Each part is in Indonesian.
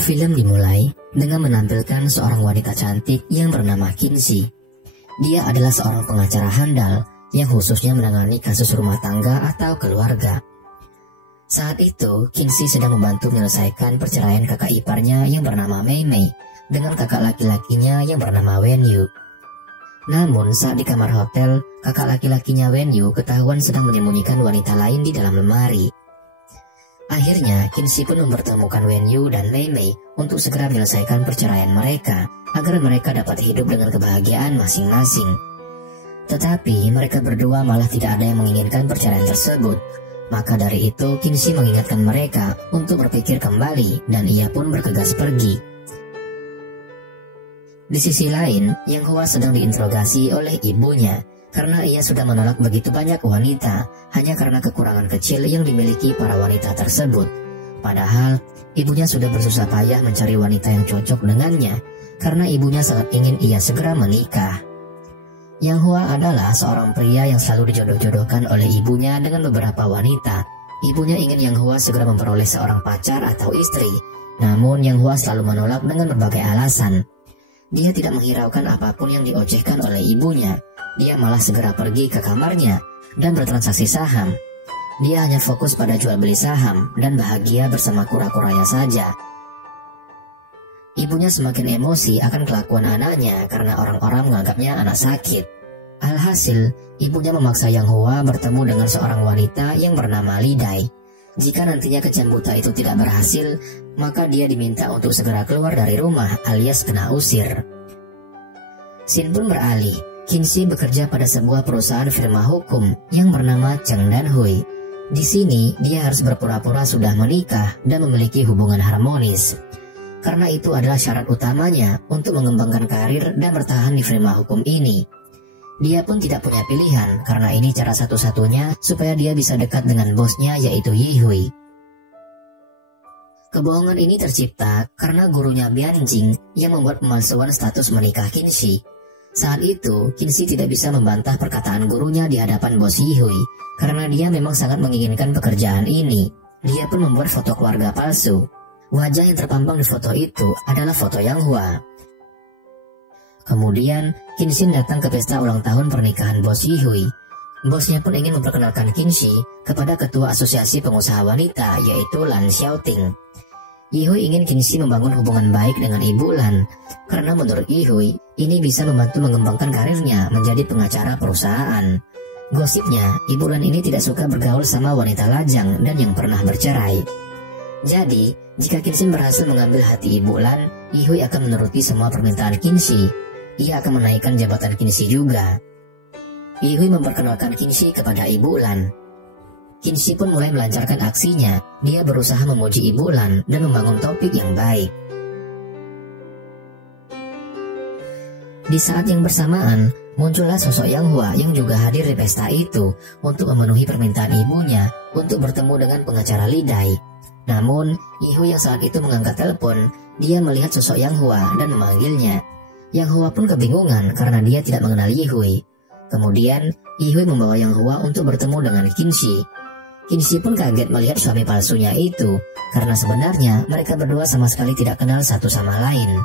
Film dimulai dengan menampilkan seorang wanita cantik yang bernama Kinsey. Dia adalah seorang pengacara handal yang khususnya menangani kasus rumah tangga atau keluarga. Saat itu, Kinsey sedang membantu menyelesaikan perceraian kakak iparnya yang bernama Mei Mei dengan kakak laki-lakinya yang bernama Wen Yu. Namun, saat di kamar hotel, kakak laki-lakinya Wen Yu ketahuan sedang menyembunyikan wanita lain di dalam lemari. Akhirnya, Kinsey pun mempertemukan Wen Yu dan Mei Mei untuk segera menyelesaikan perceraian mereka agar mereka dapat hidup dengan kebahagiaan masing-masing. Tetapi, mereka berdua malah tidak ada yang menginginkan perceraian tersebut. Maka dari itu, Kinsey mengingatkan mereka untuk berpikir kembali dan ia pun bergegas pergi. Di sisi lain, Yang Hua sedang diinterogasi oleh ibunya karena ia sudah menolak begitu banyak wanita hanya karena kekurangan kecil yang dimiliki para wanita tersebut. Padahal, ibunya sudah bersusah payah mencari wanita yang cocok dengannya karena ibunya sangat ingin ia segera menikah. Yang Hua adalah seorang pria yang selalu dijodoh-jodohkan oleh ibunya dengan beberapa wanita. Ibunya ingin Yang Hua segera memperoleh seorang pacar atau istri, namun Yang Hua selalu menolak dengan berbagai alasan. Dia tidak menghiraukan apapun yang diocehkan oleh ibunya. Dia malah segera pergi ke kamarnya dan bertransaksi saham. Dia hanya fokus pada jual beli saham dan bahagia bersama kura-kuranya saja. Ibunya semakin emosi akan kelakuan anaknya karena orang-orang menganggapnya anak sakit. Alhasil, ibunya memaksa Yang Hua bertemu dengan seorang wanita yang bernama Li Dai. Jika nantinya kencan buta itu tidak berhasil, maka dia diminta untuk segera keluar dari rumah alias kena usir. Scene pun beralih. Kinsey bekerja pada sebuah perusahaan firma hukum yang bernama Cheng Dan Hui. Di sini, dia harus berpura-pura sudah menikah dan memiliki hubungan harmonis. Karena itu adalah syarat utamanya untuk mengembangkan karir dan bertahan di firma hukum ini. Dia pun tidak punya pilihan karena ini cara satu-satunya supaya dia bisa dekat dengan bosnya yaitu Yi Hui. Kebohongan ini tercipta karena gurunya Bian Jing yang membuat pemalsuan status menikah Kinsey. Saat itu, Kinsey tidak bisa membantah perkataan gurunya di hadapan bos Yi Hui karena dia memang sangat menginginkan pekerjaan ini. Dia pun membuat foto keluarga palsu. Wajah yang terpampang di foto itu adalah foto Yang Hua. Kemudian, Kinsey datang ke pesta ulang tahun pernikahan bos Yi Hui. Bosnya pun ingin memperkenalkan Kinsey kepada ketua asosiasi pengusaha wanita yaitu Lan Xiaoting. Yi Hui ingin Kinsey membangun hubungan baik dengan Ibu Lan karena menurut Yi Hui ini bisa membantu mengembangkan karirnya menjadi pengacara perusahaan. Gosipnya, Ibu Lan ini tidak suka bergaul sama wanita lajang dan yang pernah bercerai. Jadi, jika Kinsey berhasil mengambil hati Ibu Lan, Yi Hui akan menuruti semua permintaan Kinsey. Ia akan menaikkan jabatan Kinsey juga. Yi Hui memperkenalkan Kinsey kepada Ibu Lan. Kinsey pun mulai melancarkan aksinya. Dia berusaha memuji Ibu Lan dan membangun topik yang baik. Di saat yang bersamaan, muncullah sosok Yang Hua yang juga hadir di pesta itu untuk memenuhi permintaan ibunya untuk bertemu dengan pengacara Li Dai. Namun, Yi Hui yang saat itu mengangkat telepon, dia melihat sosok Yang Hua dan memanggilnya. Yang Hua pun kebingungan karena dia tidak mengenal Yi Hui. Kemudian, Yi Hui membawa Yang Hua untuk bertemu dengan Kinsey. Kinsey pun kaget melihat suami palsunya itu, karena sebenarnya mereka berdua sama sekali tidak kenal satu sama lain.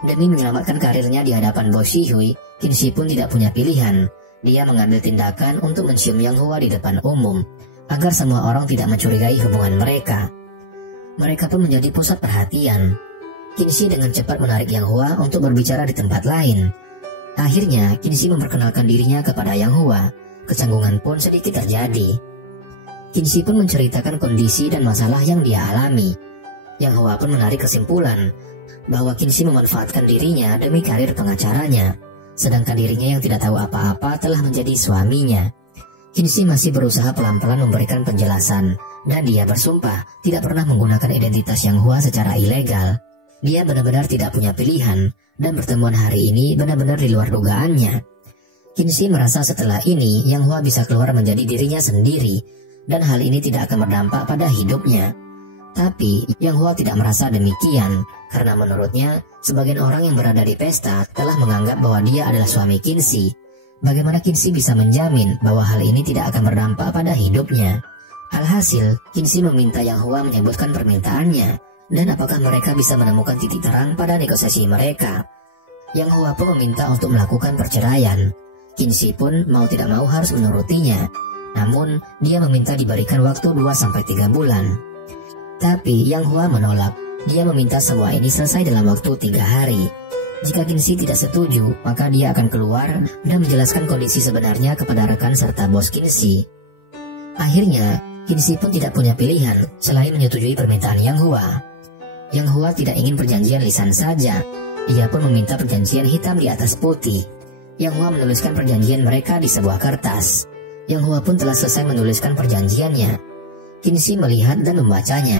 Demi menyelamatkan karirnya di hadapan bos Yi Hui, Kinsey pun tidak punya pilihan. Dia mengambil tindakan untuk mencium Yang Hua di depan umum, agar semua orang tidak mencurigai hubungan mereka. Mereka pun menjadi pusat perhatian. Kinsey dengan cepat menarik Yang Hua untuk berbicara di tempat lain. Akhirnya, Kinsey memperkenalkan dirinya kepada Yang Hua. Kecanggungan pun sedikit terjadi. Kinsey pun menceritakan kondisi dan masalah yang dia alami. Yang Hua pun menarik kesimpulan bahwa Kinsey memanfaatkan dirinya demi karir pengacaranya, sedangkan dirinya yang tidak tahu apa-apa telah menjadi suaminya. Kinsey masih berusaha pelan-pelan memberikan penjelasan, dan dia bersumpah tidak pernah menggunakan identitas Yang Hua secara ilegal. Dia benar-benar tidak punya pilihan, dan pertemuan hari ini benar-benar di luar dugaannya. Kinsey merasa setelah ini Yang Hua bisa keluar menjadi dirinya sendiri, dan hal ini tidak akan berdampak pada hidupnya. Tapi Yang Hua tidak merasa demikian, karena menurutnya sebagian orang yang berada di pesta telah menganggap bahwa dia adalah suami Kinsey. Bagaimana Kinsey bisa menjamin bahwa hal ini tidak akan berdampak pada hidupnya? Alhasil, Kinsey meminta Yang Hua menyebutkan permintaannya. dan apakah mereka bisa menemukan titik terang pada negosiasi mereka. Yang Hua pun meminta untuk melakukan perceraian. Qinshi pun mau tidak mau harus menurutinya. Namun, dia meminta diberikan waktu 2-3 bulan. Tapi Yang Hua menolak. Dia meminta semua ini selesai dalam waktu 3 hari. Jika Qinshi tidak setuju, maka dia akan keluar dan menjelaskan kondisi sebenarnya kepada rekan serta bos Qinshi. Akhirnya, Qinshi pun tidak punya pilihan selain menyetujui permintaan Yang Hua. Yang Hua tidak ingin perjanjian lisan saja. Ia pun meminta perjanjian hitam di atas putih. Yang Hua menuliskan perjanjian mereka di sebuah kertas. Yang Hua pun telah selesai menuliskan perjanjiannya. Qinshi melihat dan membacanya.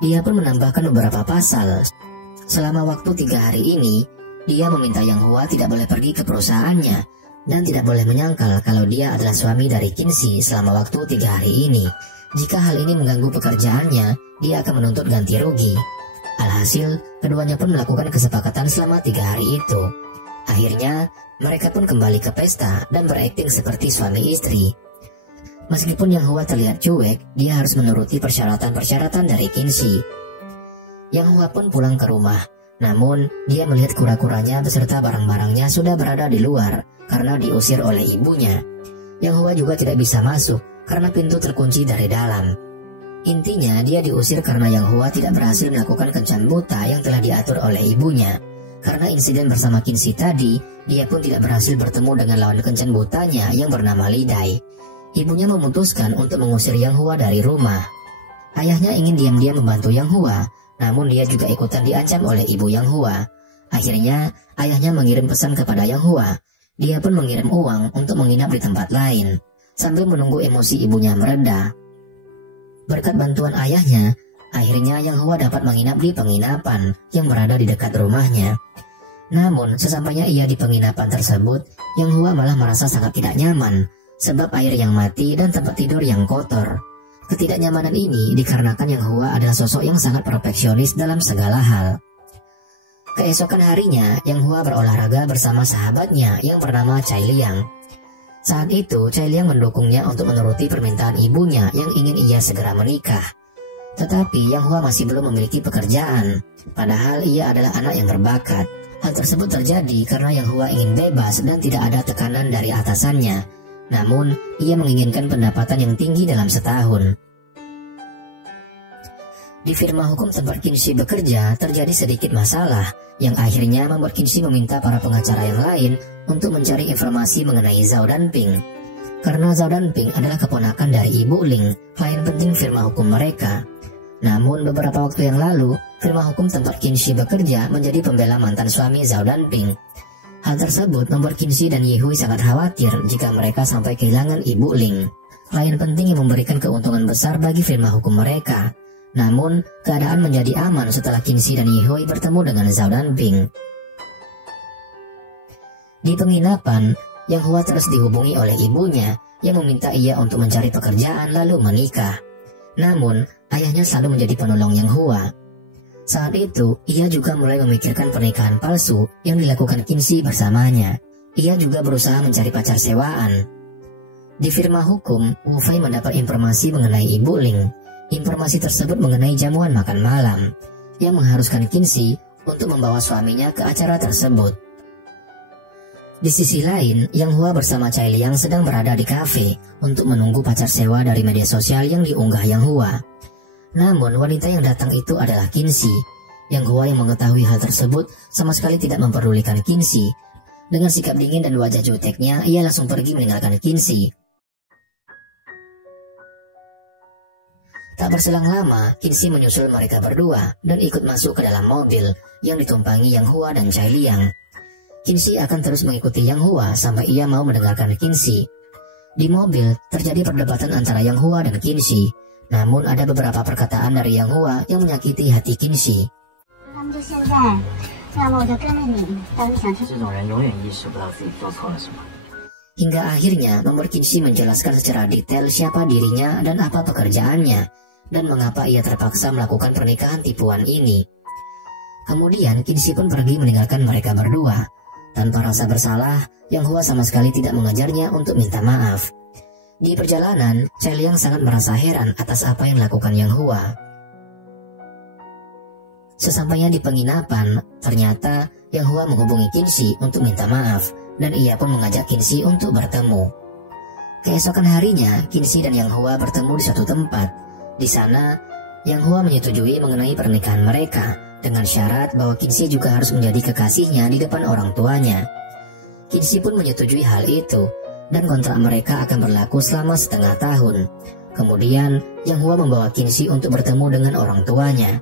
Dia pun menambahkan beberapa pasal. Selama waktu 3 hari ini, dia meminta Yang Hua tidak boleh pergi ke perusahaannya dan tidak boleh menyangkal kalau dia adalah suami dari Qinshi selama waktu 3 hari ini. Jika hal ini mengganggu pekerjaannya, dia akan menuntut ganti rugi. Alhasil, keduanya pun melakukan kesepakatan selama 3 hari itu. Akhirnya, mereka pun kembali ke pesta dan berakting seperti suami istri. Meskipun Yang Hua terlihat cuek, dia harus menuruti persyaratan-persyaratan dari Qinshi. Yang Hua pun pulang ke rumah. Namun, dia melihat kura-kuranya beserta barang-barangnya sudah berada di luar karena diusir oleh ibunya. Yang Hua juga tidak bisa masuk karena pintu terkunci dari dalam. Intinya, dia diusir karena Yang Hua tidak berhasil melakukan kencan buta yang telah diatur oleh ibunya. Karena insiden bersama Qinshi tadi, dia pun tidak berhasil bertemu dengan lawan kencan butanya yang bernama Li Dai. Ibunya memutuskan untuk mengusir Yang Hua dari rumah. Ayahnya ingin diam-diam membantu Yang Hua, namun dia juga ikutan diancam oleh ibu Yang Hua. Akhirnya, ayahnya mengirim pesan kepada Yang Hua. Dia pun mengirim uang untuk menginap di tempat lain, sambil menunggu emosi ibunya mereda. Berkat bantuan ayahnya, akhirnya Yang Hua dapat menginap di penginapan yang berada di dekat rumahnya. Namun, sesampainya ia di penginapan tersebut, Yang Hua malah merasa sangat tidak nyaman, sebab air yang mati dan tempat tidur yang kotor. Ketidaknyamanan ini dikarenakan Yang Hua adalah sosok yang sangat perfeksionis dalam segala hal. Keesokan harinya, Yang Hua berolahraga bersama sahabatnya yang bernama Cai Liang. Saat itu, Cai Liang mendukungnya untuk menuruti permintaan ibunya yang ingin ia segera menikah. Tetapi Yang Hua masih belum memiliki pekerjaan, padahal ia adalah anak yang berbakat. Hal tersebut terjadi karena Yang Hua ingin bebas dan tidak ada tekanan dari atasannya. Namun, ia menginginkan pendapatan yang tinggi dalam setahun. Di firma hukum tempat Qinshi bekerja, terjadi sedikit masalah, yang akhirnya membuat Qinshi meminta para pengacara yang lain untuk mencari informasi mengenai Zhao Danping. Karena Zhao Danping adalah keponakan dari Ibu Ling, klien penting firma hukum mereka. Namun beberapa waktu yang lalu, firma hukum tempat Qinshi bekerja menjadi pembela mantan suami Zhao Danping. Hal tersebut membuat Qinshi dan Yihui sangat khawatir jika mereka sampai kehilangan Ibu Ling, klien penting yang memberikan keuntungan besar bagi firma hukum mereka. Namun, keadaan menjadi aman setelah Qinshi dan Yihui bertemu dengan Zhao Danping. Di penginapan, Yang Hua terus dihubungi oleh ibunya yang meminta ia untuk mencari pekerjaan lalu menikah. Namun, ayahnya selalu menjadi penolong Yang Hua. Saat itu, ia juga mulai memikirkan pernikahan palsu yang dilakukan Qinshi bersamanya. Ia juga berusaha mencari pacar sewaan. Di firma hukum, Wu Fei mendapat informasi mengenai Ibu Ling. Informasi tersebut mengenai jamuan makan malam yang mengharuskan Qinshi untuk membawa suaminya ke acara tersebut. Di sisi lain, Yang Hua bersama Cai Liang sedang berada di kafe untuk menunggu pacar sewa dari media sosial yang diunggah Yang Hua. Namun, wanita yang datang itu adalah Qinshi. Yang Hua yang mengetahui hal tersebut sama sekali tidak memperdulikan Qinshi. Dengan sikap dingin dan wajah juteknya, ia langsung pergi meninggalkan Qinshi. Tak berselang lama, Qinshi menyusul mereka berdua dan ikut masuk ke dalam mobil yang ditumpangi Yang Hua dan Cai Liang. Qinshi akan terus mengikuti Yang Hua sampai ia mau mendengarkan Qinshi. Di mobil, terjadi perdebatan antara Yang Hua dan Qinshi. Namun ada beberapa perkataan dari Yang Hua yang menyakiti hati Qinshi. Hingga akhirnya membuat Qinshi menjelaskan secara detail siapa dirinya dan apa pekerjaannya, dan mengapa ia terpaksa melakukan pernikahan tipuan ini. Kemudian Qinshi pun pergi meninggalkan mereka berdua. Tanpa rasa bersalah, Yang Hua sama sekali tidak mengejarnya untuk minta maaf. Di perjalanan, Cai Liang sangat merasa heran atas apa yang dilakukan Yang Hua. Sesampainya di penginapan, ternyata Yang Hua menghubungi Qinxi untuk minta maaf, dan ia pun mengajak Qinxi untuk bertemu. Keesokan harinya, Qinxi dan Yang Hua bertemu di suatu tempat. Di sana, Yang Hua menyetujui mengenai pernikahan mereka, dengan syarat bahwa Qinxi juga harus menjadi kekasihnya di depan orang tuanya. Qinxi pun menyetujui hal itu, dan kontrak mereka akan berlaku selama setengah tahun. Kemudian, Yang Hua membawa Qinxi untuk bertemu dengan orang tuanya.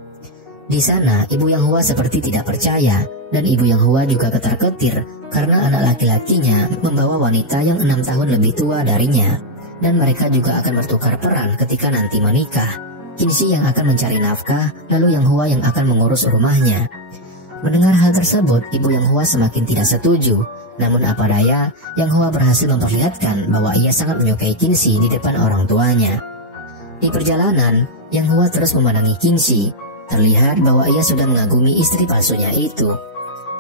Di sana, ibu Yang Hua seperti tidak percaya, dan ibu Yang Hua juga ketar-ketir karena anak laki-lakinya membawa wanita yang 6 tahun lebih tua darinya, dan mereka juga akan bertukar peran ketika nanti menikah. Qinxi yang akan mencari nafkah, lalu Yang Hua yang akan mengurus rumahnya. Mendengar hal tersebut, ibu Yang Hua semakin tidak setuju. Namun apa daya, Yang Hua berhasil memperlihatkan bahwa ia sangat menyukai Qinxi di depan orang tuanya. Di perjalanan, Yang Hua terus memandangi Qinxi. Terlihat bahwa ia sudah mengagumi istri palsunya itu.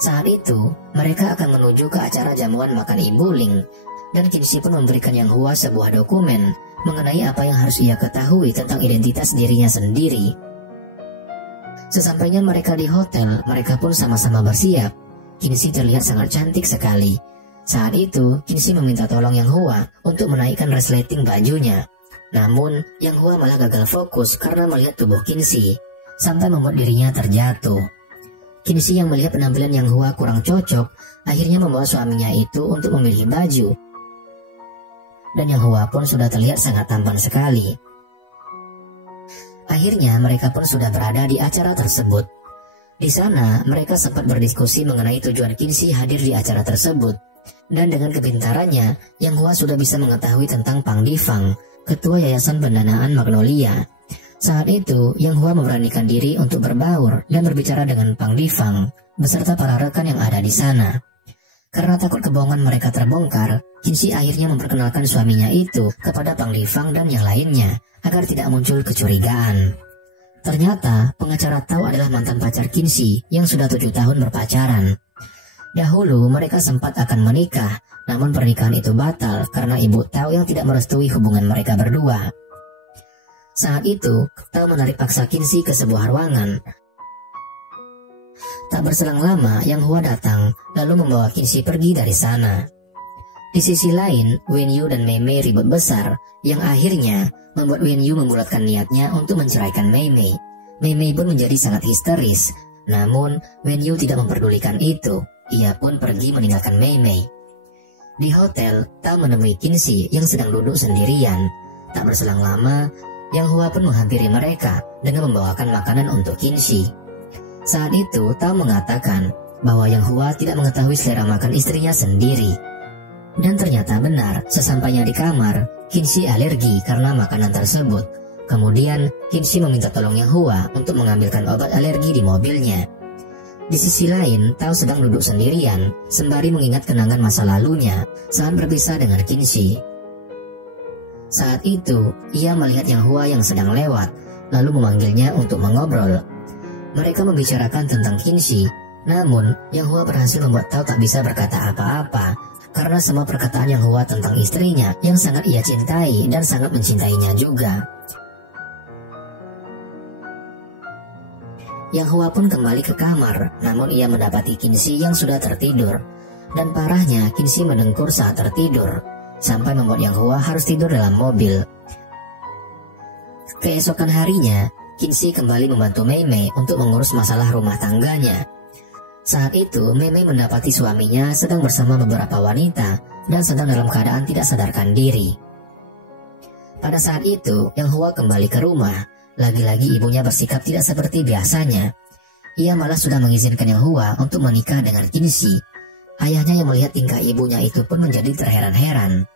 Saat itu, mereka akan menuju ke acara jamuan makan Ibu Ling, dan Qinxi pun memberikan Yang Hua sebuah dokumen mengenai apa yang harus ia ketahui tentang identitas dirinya sendiri. Sesampainya mereka di hotel, mereka pun sama-sama bersiap. Qinxi terlihat sangat cantik sekali. Saat itu, Qinxi meminta tolong Yang Hua untuk menaikkan resleting bajunya. Namun, Yang Hua malah gagal fokus karena melihat tubuh Qinxi, sampai membuat dirinya terjatuh. Qinxi yang melihat penampilan Yang Hua kurang cocok, akhirnya membawa suaminya itu untuk memilih baju. Dan Yang Hua pun sudah terlihat sangat tampan sekali. Akhirnya mereka pun sudah berada di acara tersebut. Di sana mereka sempat berdiskusi mengenai tujuan Qinxi hadir di acara tersebut. Dan dengan kepintarannya, Yang Hua sudah bisa mengetahui tentang Pang Difang, ketua Yayasan Pendanaan Magnolia. Saat itu, Yang Hua memberanikan diri untuk berbaur dan berbicara dengan Pang Difang beserta para rekan yang ada di sana. Karena takut kebohongan mereka terbongkar, Qinxi akhirnya memperkenalkan suaminya itu kepada Pang Difang dan yang lainnya agar tidak muncul kecurigaan. Ternyata, pengacara Tao adalah mantan pacar Qinxi yang sudah 7 tahun berpacaran. Dahulu mereka sempat akan menikah, namun pernikahan itu batal karena ibu Tao yang tidak merestui hubungan mereka berdua. Saat itu, Tao menarik paksa Qinxi ke sebuah ruangan. Tak berselang lama, Yang Hua datang, lalu membawa Qinxi pergi dari sana. Di sisi lain, Wen Yu dan Mei Mei ribut besar, yang akhirnya membuat Wen Yu membulatkan niatnya untuk menceraikan Mei Mei. Mei Mei pun menjadi sangat histeris, namun Wen Yu tidak memperdulikan itu. Ia pun pergi meninggalkan Mei Mei. Di hotel, Tao menemui Qinxi yang sedang duduk sendirian. Tak berselang lama, Yang Hua pun menghampiri mereka dengan membawakan makanan untuk Qinxi. Saat itu, Tao mengatakan bahwa Yang Hua tidak mengetahui selera makan istrinya sendiri. Dan ternyata benar, sesampainya di kamar, Qinxi alergi karena makanan tersebut. Kemudian, Qinxi meminta tolong Yang Hua untuk mengambilkan obat alergi di mobilnya. Di sisi lain, Tao sedang duduk sendirian, sembari mengingat kenangan masa lalunya saat berpisah dengan Qinxi. Saat itu, ia melihat Yang Hua yang sedang lewat, lalu memanggilnya untuk mengobrol. Mereka membicarakan tentang Qinxi, namun Yang Hua berhasil membuat Tao tak bisa berkata apa-apa, karena semua perkataan Yang Hua tentang istrinya yang sangat ia cintai dan sangat mencintainya juga. Yang Hua pun kembali ke kamar, namun ia mendapati Qinxi yang sudah tertidur. Dan parahnya, Qinxi mendengkur saat tertidur, sampai membuat Yang Hua harus tidur dalam mobil. Keesokan harinya, Qinxi kembali membantu Mei Mei untuk mengurus masalah rumah tangganya. Saat itu, Mei Mei mendapati suaminya sedang bersama beberapa wanita dan sedang dalam keadaan tidak sadarkan diri. Pada saat itu, Yang Hua kembali ke rumah. Lagi-lagi ibunya bersikap tidak seperti biasanya. Ia malah sudah mengizinkan Yang Hua untuk menikah dengan Qinxi. Ayahnya yang melihat tingkah ibunya itu pun menjadi terheran-heran.